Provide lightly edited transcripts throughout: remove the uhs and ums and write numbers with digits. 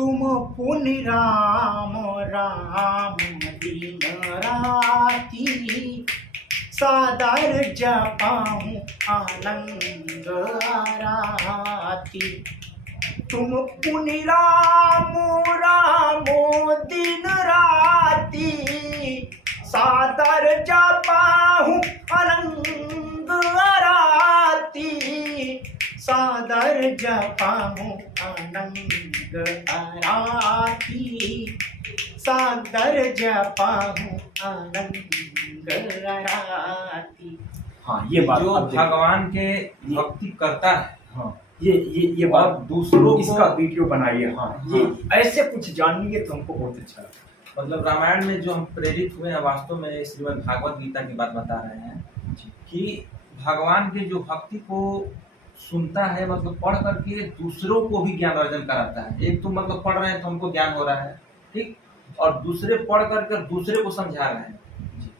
तुम पुनि राम राम दिन राती, सादर जपाऊं आनंद आराती। तुम पुनि राम राम दिन राती, सादर जपाऊं आनंद आराती, सादर जपाऊं आनंद आराती, सादर जपाऊं आनंद आराती। हाँ, ये बात जो भगवान के भक्ति करता है। हाँ, ये बात दूसरों इसका वीडियो बनाइए। हाँ, ये ऐसे कुछ जानिए तो हमको बहुत अच्छा लगा। मतलब रामायण में जो हम प्रेरित हुए हैं, वास्तव में श्रीमद् भागवत गीता की बात बता रहे हैं कि भगवान के जो भक्ति को सुनता है, मतलब पढ़ करके दूसरों को भी ज्ञान अर्जन कराता है। एक तो मतलब पढ़ रहे हैं तो हमको ज्ञान हो रहा है, ठीक, और दूसरे पढ़ करके दूसरे को समझा रहे हैं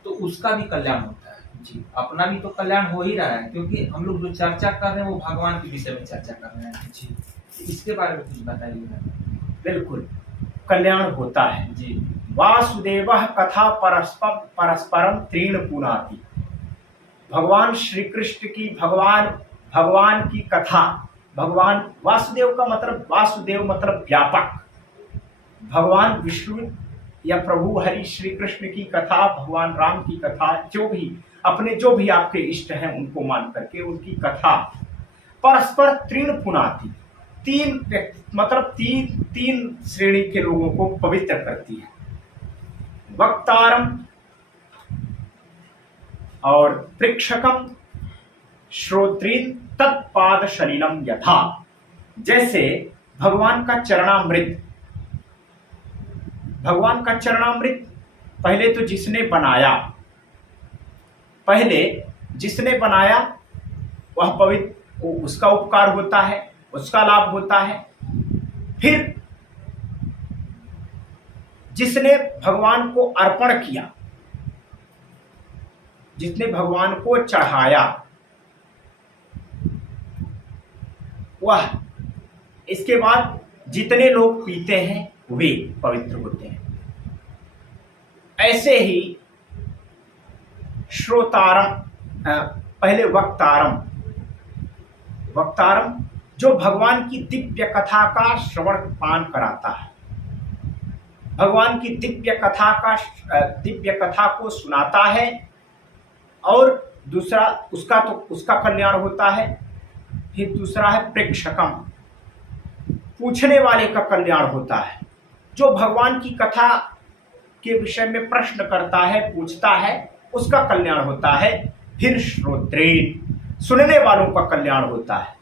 तो उसका भी कल्याण होता है जी। अपना भी तो कल्याण हो ही रहा है, क्योंकि हम लोग जो चर्चा कर रहे हैं वो भगवान के विषय में चर्चा कर रहे हैं जी। इसके बारे में कुछ बताइए। बिल्कुल, कल्याण होता है जी। वासुदेवः कथा परस्परम त्रीण पुनाति। भगवान श्री कृष्ण की भगवान की कथा, भगवान वासुदेव का मतलब, वासुदेव मतलब व्यापक, भगवान विष्णु या प्रभु हरि श्री कृष्ण की कथा, भगवान राम की कथा, जो भी आपके इष्ट हैं उनको मान करके उनकी कथा परस्पर त्रीण पुनाति, तीन व्यक्ति मतलब तीन श्रेणी के लोगों को पवित्र करती है। वक्तारम और प्रेक्षकम श्रोत्रीन तत्पाद शलीलम यथा। जैसे भगवान का चरणामृत, पहले तो जिसने बनाया वह पवित्र, उसका उपकार होता है, उसका लाभ होता है। फिर जिसने भगवान को अर्पण किया, जिसने भगवान को चढ़ाया, वह, इसके बाद जितने लोग पीते हैं वे पवित्र होते हैं। ऐसे ही श्रोतारम, पहले वक्तारम जो भगवान की दिव्य कथा का श्रवण पान कराता है, भगवान की दिव्य कथा को सुनाता है। और दूसरा उसका कल्याण होता है। फिर दूसरा है प्रेक्षकम, पूछने वाले का कल्याण होता है, जो भगवान की कथा के विषय में प्रश्न करता है, पूछता है, उसका कल्याण होता है। फिर श्रोत्रेण, सुनने वालों का कल्याण होता है।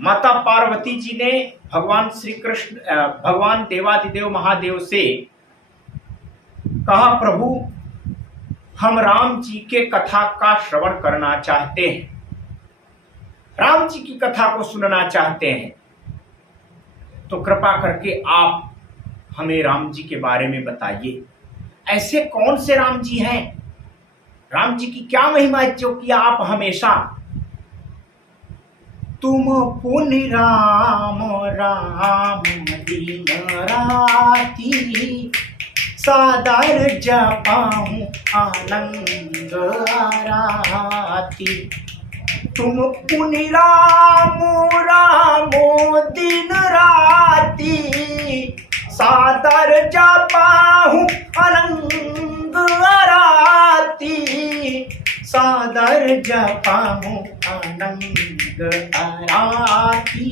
माता पार्वती जी ने भगवान श्री कृष्ण, भगवान देवादिदेव महादेव से कहा, प्रभु हम राम जी के कथा का श्रवण करना चाहते हैं, राम जी की कथा को सुनना चाहते हैं, तो कृपा करके आप हमें राम जी के बारे में बताइए। ऐसे कौन से राम जी हैं, राम जी की क्या महिमा है जो कि आप हमेशा, तुम पुनि राम राम दिन राती, सादर जपाऊं आनंद आराती। तुम पुनि राम राम दिन राती, सादर जपाऊं आनंद आराती, सादर जपाऊं आनंद आराती,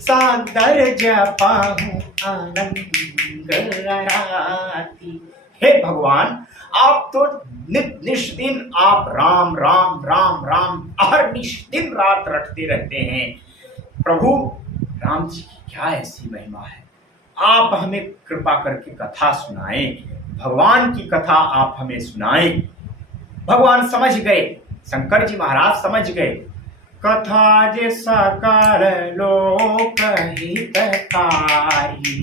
सादर जपाऊं आनंद आराती। हे भगवान, आप तो निष्दिन आप राम राम राम राम हर दिन रात रटते रहते हैं। प्रभु राम जी की क्या ऐसी महिमा है, आप हमें कृपा करके कथा सुनाएं, भगवान की कथा आप हमें सुनाएं। भगवान समझ गए, शंकर जी महाराज समझ गए। कथा जे सकल लोक हितकारी,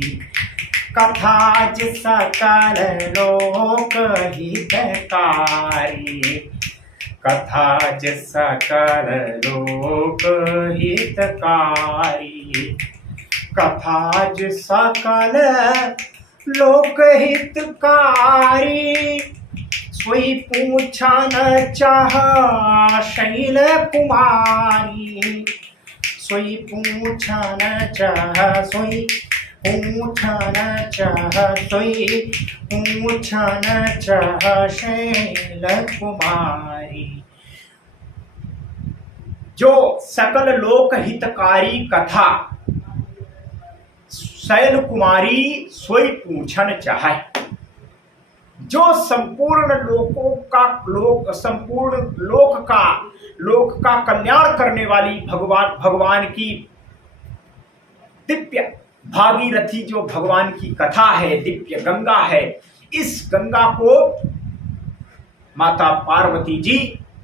कथा जे सकल लोक हितकारी, कथा जे सकल लोक हितकारी, कथाज सकल लोकहितकारी, सोई पूछन चाह शैल कुमारी, सोई पूछन चाह, सोई पूछन चाह, सोई पूछन चाह शैल कुमारी। जो सकल लोक हितकारी कथा शैल कुमारी सोई पूछन चाहे, जो संपूर्ण लोक का कल्याण करने वाली भगवान की दिव्य भागीरथी जो भगवान की कथा है, दिव्य गंगा है, इस गंगा को माता पार्वती जी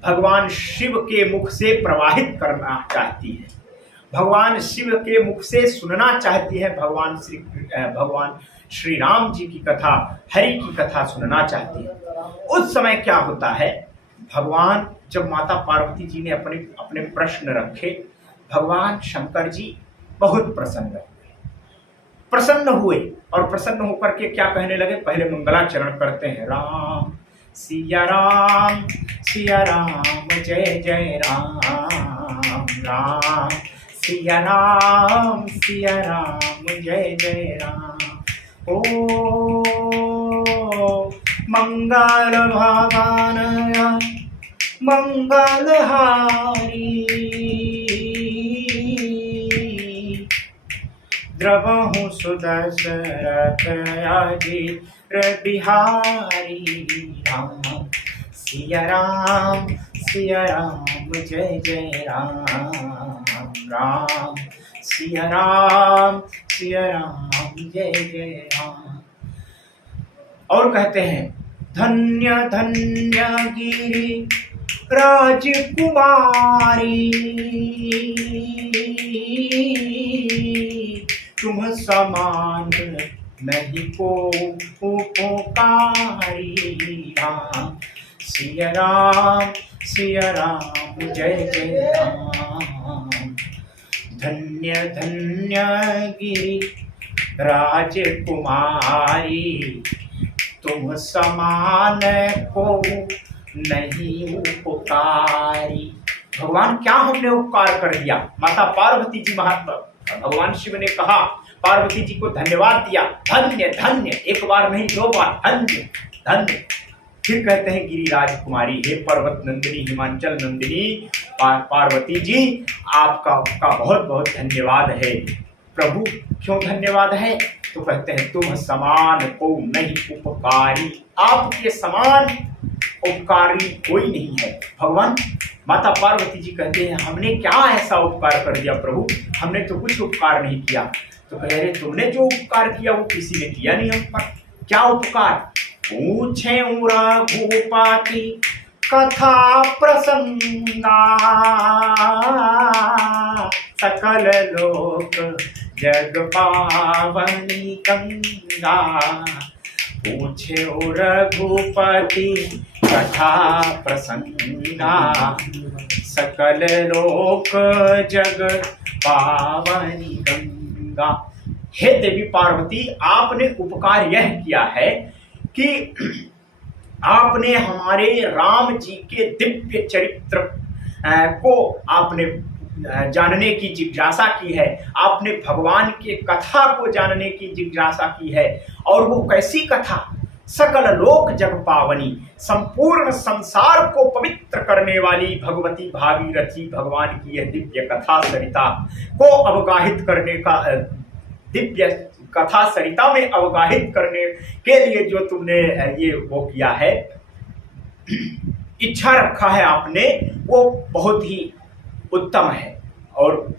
भगवान शिव के मुख से प्रवाहित करना चाहती है, भगवान शिव के मुख से सुनना चाहती है, भगवान श्री राम जी की कथा, हरि की कथा सुनना चाहती है। उस समय क्या होता है, भगवान जब माता पार्वती जी ने अपने प्रश्न रखे, भगवान शंकर जी बहुत प्रसन्न हुए और प्रसन्न होकर के क्या कहने लगे, पहले मंगलाचरण करते हैं, राम सिया राम जय जय राम, राम सिया राम जय जय राम। ओ मंगल भगवान मंगलहारी, द्रवहु सुदशरथ अजिर बिहारी, राम सिया राम जय जय राम, राम सिया राम जय जय राम। और कहते हैं, धन्य धन्य गिरि राजकुमारी, तुम समान नहीं को उपकारी, राम सिया राम जय जय राम। धन्य धन्य गिरि राजकुमारी, तुम समान को नहीं उपकारी। भगवान क्या हमने उपकार कर दिया, माता पार्वती जी भगवान शिव ने कहा, पार्वती जी को धन्यवाद दिया, धन्य धन्य, एक बार नहीं 2 बार, धन्य धन्य। फिर कहते हैं, गिरिराज कुमारी, हे पर्वत नंदिनी, हिमांचल नंदिनी पार्वती जी, आपका बहुत बहुत धन्यवाद है। प्रभु क्यों धन्यवाद है, तो कहते हैं, तुम समान को नहीं उपकारी, आपके समान उपकारी कोई नहीं है। भगवान माता पार्वती जी कहते हैं, हमने क्या ऐसा उपकार कर दिया प्रभु, हमने तो कुछ उपकार नहीं किया। तो कह रहे, तुमने जो उपकार किया वो किसी ने किया नहीं हम पर। क्या उपकार, पूछे रघुपति कथा प्रसंगा, सकल लोक जग पावनी गंगा। पूछे रघुपति कथा प्रसंगा, सकल लोक जग पावनी गंगा। हे देवी पार्वती, आपने उपकार यह किया है कि आपने हमारे राम जी के दिव्य चरित्र को आपने जानने की जिज्ञासा की है, आपने भगवान के कथा को जानने की जिज्ञासा की है। और वो कैसी कथा, सकल लोक जग पावनी, संपूर्ण संसार को पवित्र करने वाली भगवती भागीरथी भगवान की यह दिव्य कथा सरिता को अवगाहित करने का, दिव्य कथा सरिता में अवगाहित करने के लिए जो तुमने ये वो किया है, इच्छा रखा है आपने, वो बहुत ही उत्तम है और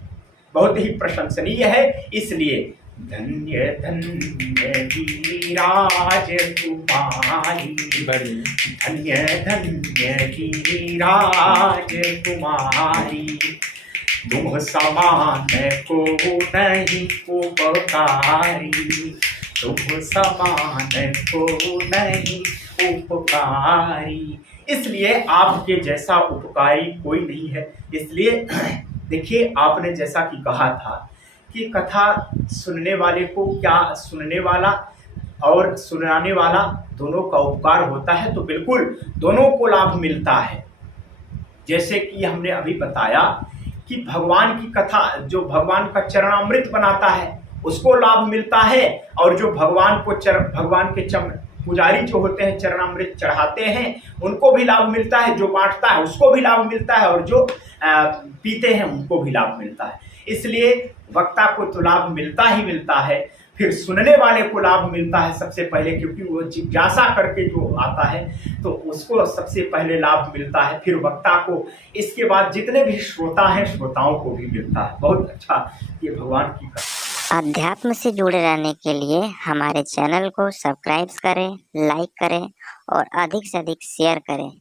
बहुत ही प्रशंसनीय है। इसलिए धन्य धन्य गिरिराज कुमारी, धन्य धन्य गिरिराज कुमारी, तुम समान को नहीं उपकारी, तुम समान को नहीं उपकारी। इसलिए आपके जैसा उपकारी कोई नहीं है। इसलिए देखिए, आपने जैसा कि कहा था कि कथा सुनने वाले को क्या, सुनने वाला और सुनाने वाला दोनों का उपकार होता है, तो बिल्कुल दोनों को लाभ मिलता है। जैसे कि हमने अभी बताया कि भगवान की कथा, जो भगवान का चरणामृत बनाता है उसको लाभ मिलता है, और जो भगवान के पुजारी जो होते हैं चरणामृत चढ़ाते हैं उनको भी लाभ मिलता है, जो बांटता है उसको भी लाभ मिलता है, और जो पीते हैं उनको भी लाभ मिलता है। इसलिए वक्ता को तो लाभ मिलता ही मिलता है, फिर सुनने वाले को लाभ मिलता है सबसे पहले, क्योंकि वो जिज्ञासा करके जो आता है तो उसको सबसे पहले लाभ मिलता है, फिर वक्ता को, इसके बाद जितने भी श्रोता हैं श्रोताओं को भी मिलता है। बहुत अच्छा ये भगवान की कथा। अध्यात्म से जुड़े रहने के लिए हमारे चैनल को सब्सक्राइब करें, लाइक करें और अधिक से अधिक शेयर करें।